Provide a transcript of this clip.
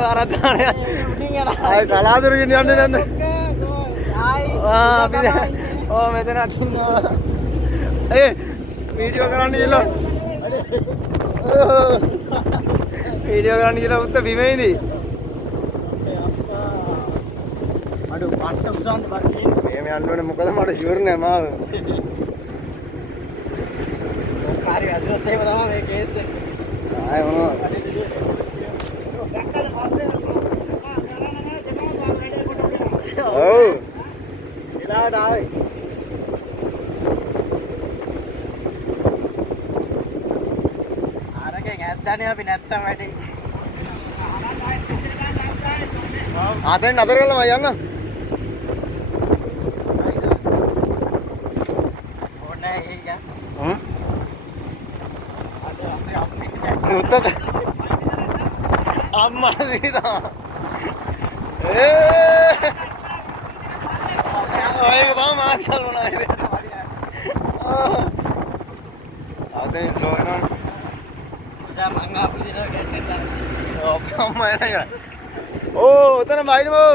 Video ආරාධනාවක්. ආයි කලාතුරකින් යන්නේ නැන්නේ. අපි මෙතනත් ඉන්නවා. වීඩියෝ කරන්න කියලා. වීඩියෝ කරන්න කියලා උත්ත බිමේදී. අඩු පාට උසන්න බෑ. මේ යන්න ඕනේ මොකද මට ෂුවර් නෑ මාව. කාර්ය අදත් එහෙම තමයි මේ කේස් එක. ආයෙ මොනවද? ඔව්. ඉලාට ආවේ. ආරකෙන් ඇද්දානේ අපි නැත්තම් වැඩි. ආදෙන් නතර කළා මම යන්න. ඕනේ ඒක. උත්තර අම්මා දිනා ඔයක තමයි මාත් කල්පනා කරේ ආතේ ස්ලෝ වෙනවා දැන් මං ආපු දින ගැටේ තමයි ඔක්කොම එනවා ඕ උතන බයිනෝ